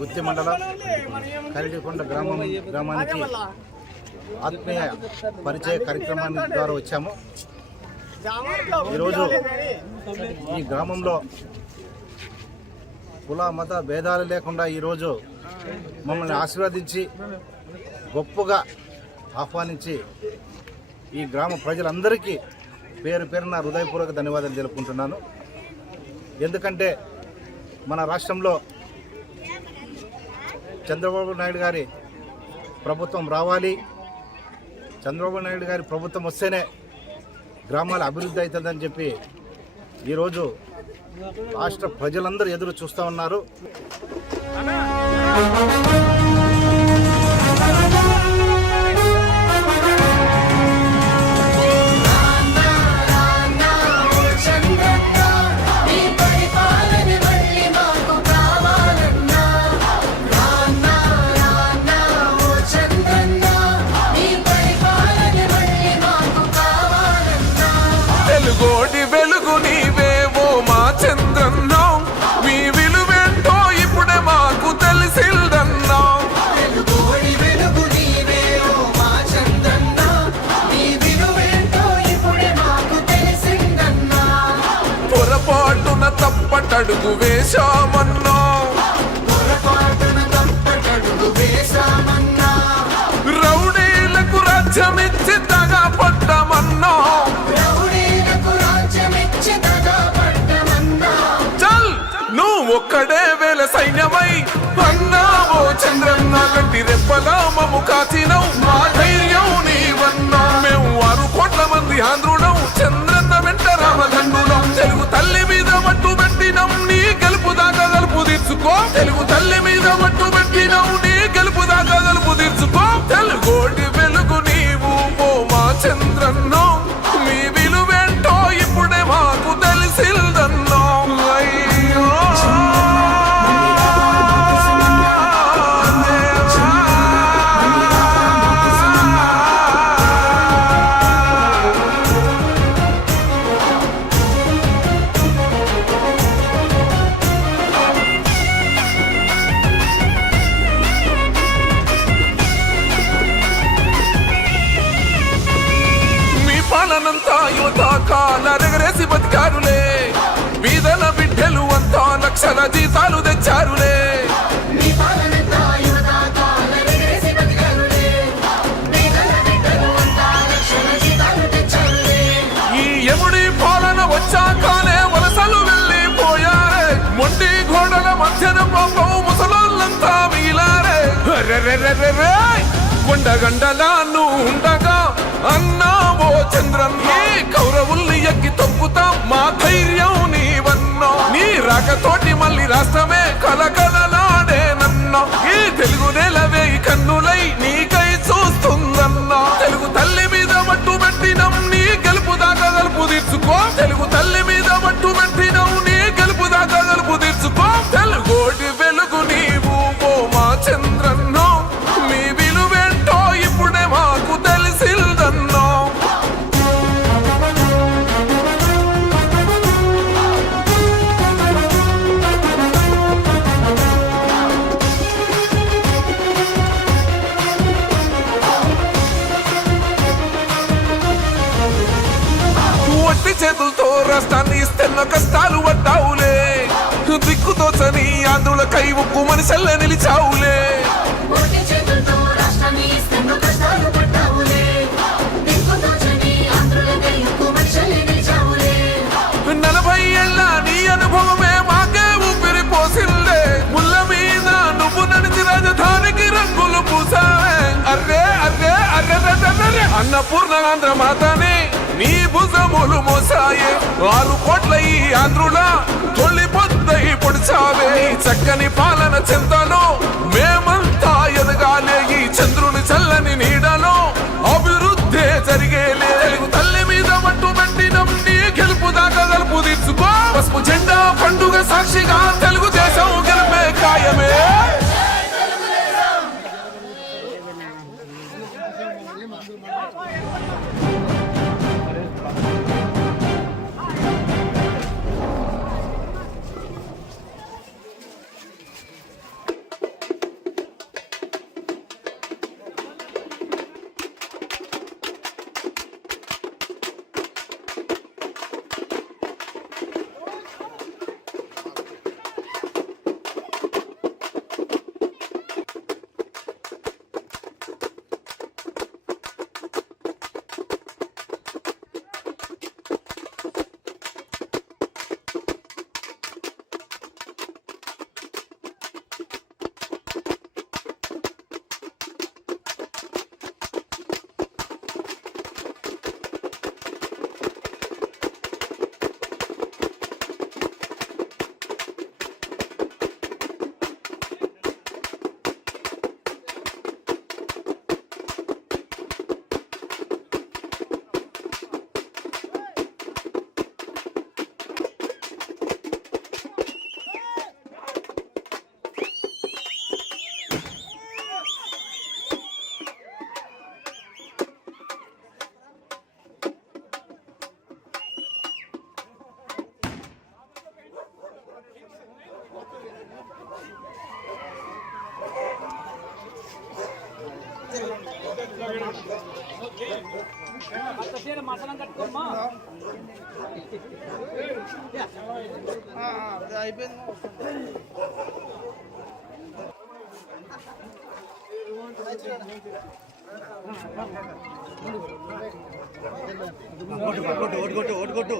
గుత్తి మండలం కరిడికొండ గ్రామం గ్రామానికి ఆత్మీయ పరిచయ కార్యక్రమాన్ని ద్వారా వచ్చాము. ఈరోజు ఈ గ్రామంలో కుల మత భేదాలు లేకుండా ఈరోజు మమ్మల్ని ఆశీర్వదించి గొప్పగా ఆహ్వానించి ఈ గ్రామ ప్రజలందరికీ పేరు పేరున హృదయపూర్వక ధన్యవాదాలు తెలుపుకుంటున్నాను. ఎందుకంటే మన రాష్ట్రంలో చంద్రబాబు నాయుడు గారి ప్రభుత్వం రావాలి. చంద్రబాబు నాయుడు గారి ప్రభుత్వం వస్తేనే గ్రామాల అభివృద్ధి అవుతుందని చెప్పి ఈరోజు రాష్ట్ర ప్రజలందరూ ఎదురు చూస్తూ ఉన్నారు. తప్పటడుగు వేశామన్నా. రౌడీలకు రాజ్యమిచ్చి దగా పడ్డమన్నో చల్ నువ్వు ఒక్కడే వేల సైన్యమై అన్నావో చంద్రన్న గట్టి రెప్పగా మము కాచినవు. మా ధైర్యం నీవన్నా. మేము ఆరు కోట్ల మంది ఆంధ్రుడు పాలనంతా యువత కాలరెగరేసి బతికారులే. వీధల బిడ్డలు అంతా లక్షల జీతాలు తెచ్చారులే. ఈ యముడి పాలన వచ్చాకనే వలసలు వెళ్ళిపోయారే మొండి గోడల మధ్యన పాపం ముసలోళ్ళంతా మిగిలారే. రెరెరెరెరె! కొండగండలా నువ్వు ఉండగా అన్నా చంద్రన్న కౌరవుల్ని ఎక్కి తొక్కుతాం మా ధైర్యం నీవన్నో. నీ రాకతోటి మళ్ళీ రాష్ట్రమే కలకలలాడే నన్నో. ఈ తెలుగు నేలవే ఈ కన్నులై నీకై చూస్తుందన్నా. తెలుగు తల్లి మీద మట్టు పెట్టినం ఆంధ్రులకై ఉక్కు మనుషుల్ని నిలిచావులే. నలభై ఏళ్ళ నీ అనుభవమే మాకే ఊపిరి పోసిందే. ముళ్ళ మీద నువ్వు నడిచి రాజధానికి రంగులు పూసావే. అర్రే అర్రే అర్రే అర్రే అన్నపూర్ణ ఆంధ్ర మాతని నీ భుజములు మోసాయే. ఆరు కోట్ల ఈ ఆంధ్రుల తొలి పొద్దై చావే చక్కని పాలన చింత అయిపోయింది ఫోటో ఫోటో ఫోటో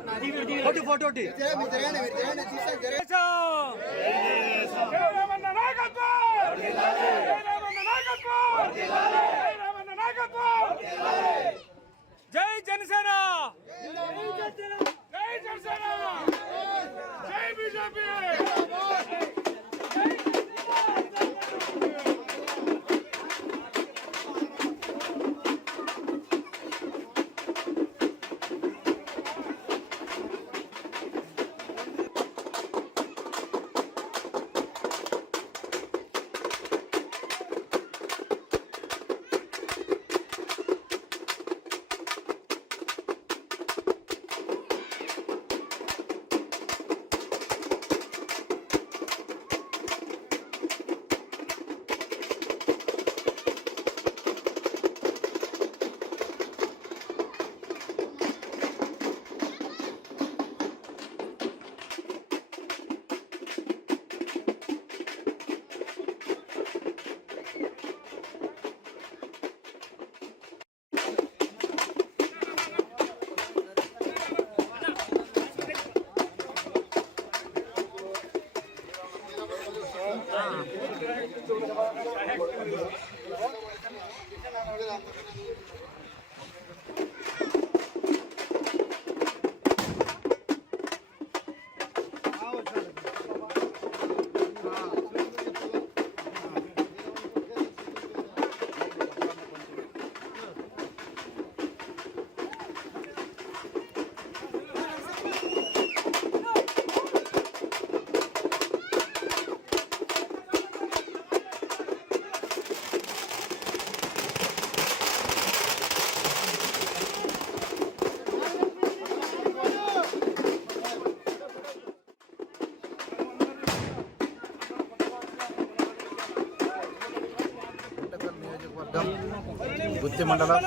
గుత్తి మండలం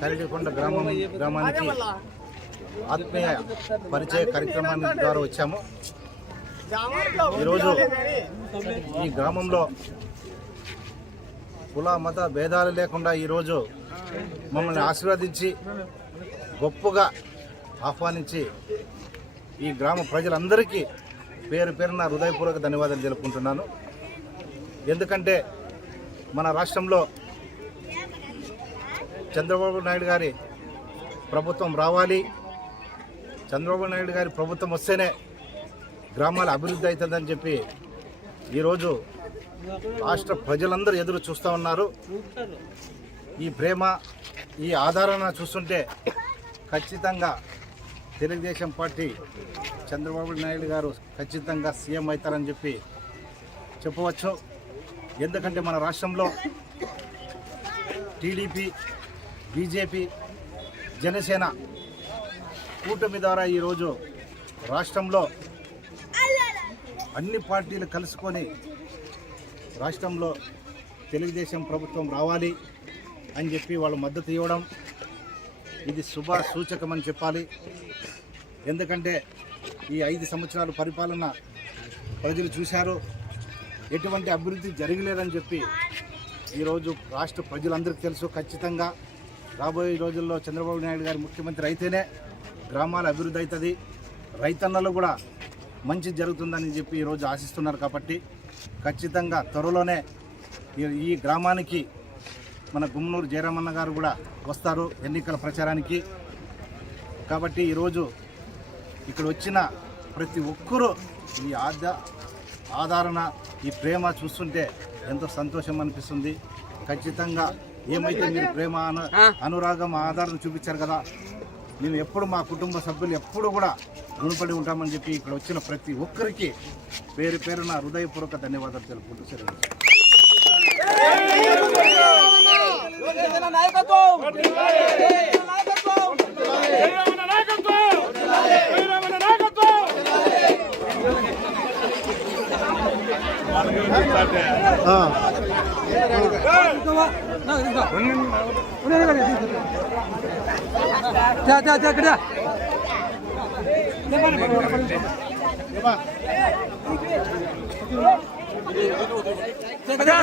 కరడికొండ గ్రామం గ్రామానికి ఆత్మీయ పరిచయ కార్యక్రమాన్ని ద్వారా వచ్చాము. ఈరోజు ఈ గ్రామంలో కుల మత భేదాలు లేకుండా ఈరోజు మమ్మల్ని ఆశీర్వదించి గొప్పగా ఆహ్వానించి ఈ గ్రామ ప్రజలందరికీ పేరు పేరున హృదయపూర్వక ధన్యవాదాలు తెలుపుకుంటున్నాను. ఎందుకంటే మన రాష్ట్రంలో చంద్రబాబు నాయుడు గారి ప్రభుత్వం రావాలి. చంద్రబాబు నాయుడు గారి ప్రభుత్వం వస్తేనే గ్రామాల అభివృద్ధి అవుతుందని చెప్పి ఈరోజు రాష్ట్ర ప్రజలందరూ ఎదురు చూస్తూ ఉన్నారు. ఈ ప్రేమ ఈ ఆదరణ చూస్తుంటే ఖచ్చితంగా తెలుగుదేశం పార్టీ చంద్రబాబు నాయుడు గారు ఖచ్చితంగా సీఎం అవుతారని చెప్పి చెప్పవచ్చు. ఎందుకంటే మన రాష్ట్రంలో టీడీపీ బీజేపీ జనసేన కూటమి ద్వారా ఈరోజు రాష్ట్రంలో అన్ని పార్టీలు కలుసుకొని రాష్ట్రంలో తెలుగుదేశం ప్రభుత్వం రావాలి అని చెప్పి వాళ్ళు మద్దతు ఇవ్వడం ఇది శుభ సూచకమని చెప్పాలి. ఎందుకంటే ఈ ఐదు సంవత్సరాల పరిపాలన ప్రజలు చూశారు. ఎటువంటి అభివృద్ధి జరగలేదని చెప్పి ఈరోజు రాష్ట్ర ప్రజలందరికీ తెలుసు ఖచ్చితంగా. రాబోయే రోజుల్లో చంద్రబాబు నాయుడు గారు ముఖ్యమంత్రి అయితేనే గ్రామాల అభివృద్ధి అవుతుంది. రైతన్నలు కూడా మంచి జరుగుతుందని చెప్పి ఈరోజు ఆశిస్తున్నారు కాబట్టి ఖచ్చితంగా త్వరలోనే ఈ- ఈ గ్రామానికి మన గుమ్నూరు జయరామన్న గారు కూడా వస్తారు ఎన్నికల ప్రచారానికి. కాబట్టి ఈరోజు ఇక్కడ వచ్చిన ప్రతి ఒక్కరూ ఈ ఆద్య ఆదరణ ఈ ప్రేమ చూస్తుంటే ఎంతో సంతోషం అనిపిస్తుంది. ఖచ్చితంగా ఏమైతే మీరు ప్రేమ అను అనురాగం ఆదరణ చూపించారు కదా మేము ఎప్పుడు మా కుటుంబ సభ్యులు ఎప్పుడు కూడా రుణపడి ఉంటామని చెప్పి ఇక్కడ వచ్చిన ప్రతి ఒక్కరికి పేరు పేరున హృదయపూర్వక ధన్యవాదాలు తెలుపుకుంటూ జయరామన్న నాయకత్వం!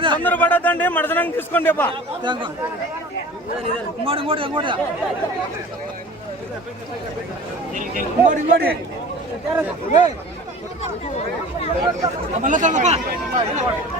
తొందర పడద్దండి మడతనం తీసుకోండి అబ్బా ఇంకోటి ఇంకోటి ఇంకోటి ఇంకోటి ఇంకోటి ఏయ్. మళ్ళా తగ్గప్పా. కూర్చోరు.